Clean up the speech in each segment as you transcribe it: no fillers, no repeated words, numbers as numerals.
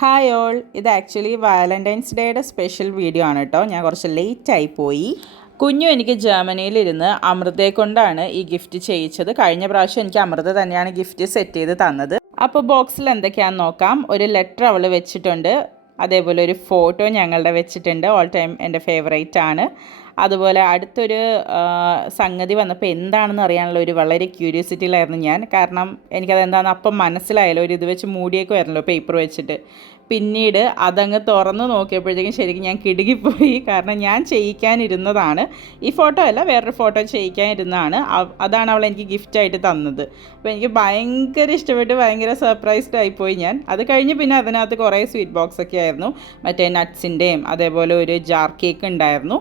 Hi all, ഇത് actually Valentine's ഡേയുടെ special video ആണ് കേട്ടോ. ഞാൻ കുറച്ച് ലേറ്റായി പോയി. കുഞ്ഞു എനിക്ക് ജർമ്മനിയിലിരുന്ന് അമൃതയെ കൊണ്ടാണ് ഈ ഗിഫ്റ്റ് ചെയ്യിച്ചത്. കഴിഞ്ഞ പ്രാവശ്യം എനിക്ക് അമൃത തന്നെയാണ് ഗിഫ്റ്റ് സെറ്റ് ചെയ്ത് തന്നത്. അപ്പോൾ ബോക്സിൽ എന്തൊക്കെയാണെന്ന് നോക്കാം. ഒരു ലെറ്റർ അവൾ വെച്ചിട്ടുണ്ട്, അതേപോലെ ഒരു ഫോട്ടോ ഞങ്ങളുടെ വെച്ചിട്ടുണ്ട്. ഓൾ ടൈം എൻ്റെ ഫേവറേറ്റ് ആണ്. അതുപോലെ അടുത്തൊരു സംഗതി വന്നപ്പോൾ എന്താണെന്ന് അറിയാനുള്ള ഒരു വളരെ ക്യൂരിയോസിറ്റിയിലായിരുന്നു ഞാൻ. കാരണം എനിക്കതെന്താണെന്ന് അപ്പം മനസ്സിലായല്ലോ. ഒരു ഇത് വെച്ച് മൂടിയേക്കുമായിരുന്നല്ലോ പേപ്പർ വെച്ചിട്ട്. പിന്നീട് അതങ്ങ് തുറന്ന് നോക്കിയപ്പോഴത്തേക്കും ശരിക്കും ഞാൻ കിടുകിപ്പോയി. കാരണം ഞാൻ ചെയ്യിക്കാനിരുന്നതാണ്. ഈ ഫോട്ടോ അല്ല, വേറൊരു ഫോട്ടോ ചെയ്യിക്കാനിരുന്നതാണ്. അതാണ് അവൾ എനിക്ക് ഗിഫ്റ്റായിട്ട് തന്നത്. അപ്പോൾ എനിക്ക് ഭയങ്കര ഇഷ്ടപ്പെട്ട് ഭയങ്കര സർപ്രൈസ്ഡ് ആയിപ്പോയി ഞാൻ. അത് കഴിഞ്ഞ് പിന്നെ അതിനകത്ത് കുറേ സ്വീറ്റ് ബോക്സ് ഒക്കെ ആയിരുന്നു. മറ്റേ നട്ട്സിൻ്റെയും അതേപോലെ ഒരു ജാർ കേക്ക് ഉണ്ടായിരുന്നു.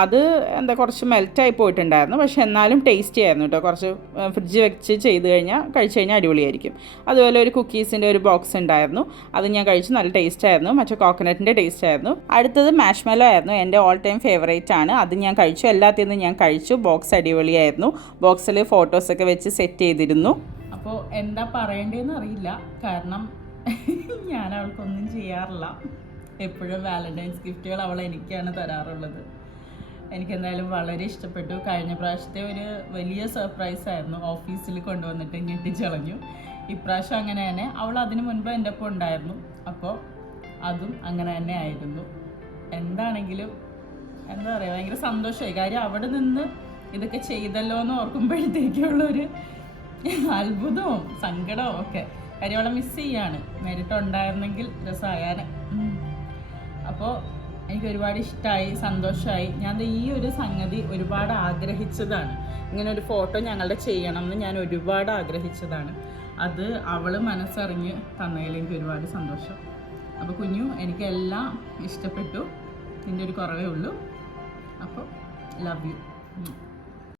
അത് എന്താ കുറച്ച് മെൽറ്റായി പോയിട്ടുണ്ടായിരുന്നു, പക്ഷെ എന്നാലും ടേസ്റ്റി ആയിരുന്നു കേട്ടോ. കുറച്ച് ഫ്രിഡ്ജ് വെച്ച് ചെയ്ത് കഴിച്ച് കഴിഞ്ഞാൽ അടിപൊളിയായിരിക്കും. അതുപോലെ ഒരു കുക്കീസിൻ്റെ ഒരു ബോക്സ് ഉണ്ടായിരുന്നു, അത് ഞാൻ കഴിച്ചു. നല്ല ടേസ്റ്റ് ആയിരുന്നു. മറ്റേ കോക്കനട്ടിൻ്റെ ടേസ്റ്റ് ആയിരുന്നു. അടുത്തത് മാഷ്മെല്ലോ ആയിരുന്നു, എൻ്റെ ഓൾ ടൈം ഫേവറേറ്റ് ആണ്. അത് ഞാൻ കഴിച്ചു. എല്ലാത്തിൽ നിന്നും ഞാൻ കഴിച്ചു. ബോക്സ് അടിപൊളിയായിരുന്നു. ബോക്സിൽ ഫോട്ടോസൊക്കെ വെച്ച് സെറ്റ് ചെയ്തിരുന്നു. അപ്പോൾ എന്താ പറയേണ്ടതെന്ന് അറിയില്ല, കാരണം ഞാൻ അവൾക്കൊന്നും ചെയ്യാറില്ല. എപ്പോഴും വാലൻറ്റൈൻസ് ഗിഫ്റ്റുകൾ അവൾ എനിക്കാണ് തരാറുള്ളത്. എനിക്കെന്തായാലും വളരെ ഇഷ്ടപ്പെട്ടു. കഴിഞ്ഞ പ്രാവശ്യത്തെ ഒരു വലിയ സർപ്രൈസ് ആയിരുന്നു, ഓഫീസിൽ കൊണ്ടുവന്നിട്ട് ഞെട്ടിച്ചളഞ്ഞു. ഇപ്രാവശ്യം അങ്ങനെ തന്നെ. അവൾ അതിന് മുൻപ് എൻ്റെ ഒപ്പം ഉണ്ടായിരുന്നു, അപ്പോൾ അതും അങ്ങനെ തന്നെ ആയിരുന്നു. എന്താണെങ്കിലും എന്താ പറയുക, ഭയങ്കര സന്തോഷമായി. കാര്യം അവിടെ നിന്ന് ഇതൊക്കെ ചെയ്തല്ലോ എന്ന് ഓർക്കുമ്പോഴത്തേക്കുള്ളൊരു അത്ഭുതവും സങ്കടവും ഒക്കെ. കാര്യം അവളെ മിസ് ചെയ്യാണ്. നേരിട്ട് ഉണ്ടായിരുന്നെങ്കിൽ രസമായാനെ. അപ്പോൾ എനിക്ക് ഒരുപാട് ഇഷ്ടമായി, സന്തോഷമായി. ഞാൻ ഈ ഒരു സംഗതി ഒരുപാട് ആഗ്രഹിച്ചതാണ്. ഇങ്ങനെ ഒരു ഫോട്ടോ ഞങ്ങളുടെ ചെയ്യണം എന്ന് ഞാൻ ഒരുപാട് ആഗ്രഹിച്ചതാണ്. അത് അവൾ മനസ്സറിഞ്ഞ് തന്നതിൽ എനിക്ക് ഒരുപാട് സന്തോഷം. അപ്പോൾ കുഞ്ഞു, എനിക്കെല്ലാം ഇഷ്ടപ്പെട്ടു. ഇതിൻ്റെ ഒരു കുറവേ ഉള്ളൂ. അപ്പോൾ ലവ് യു.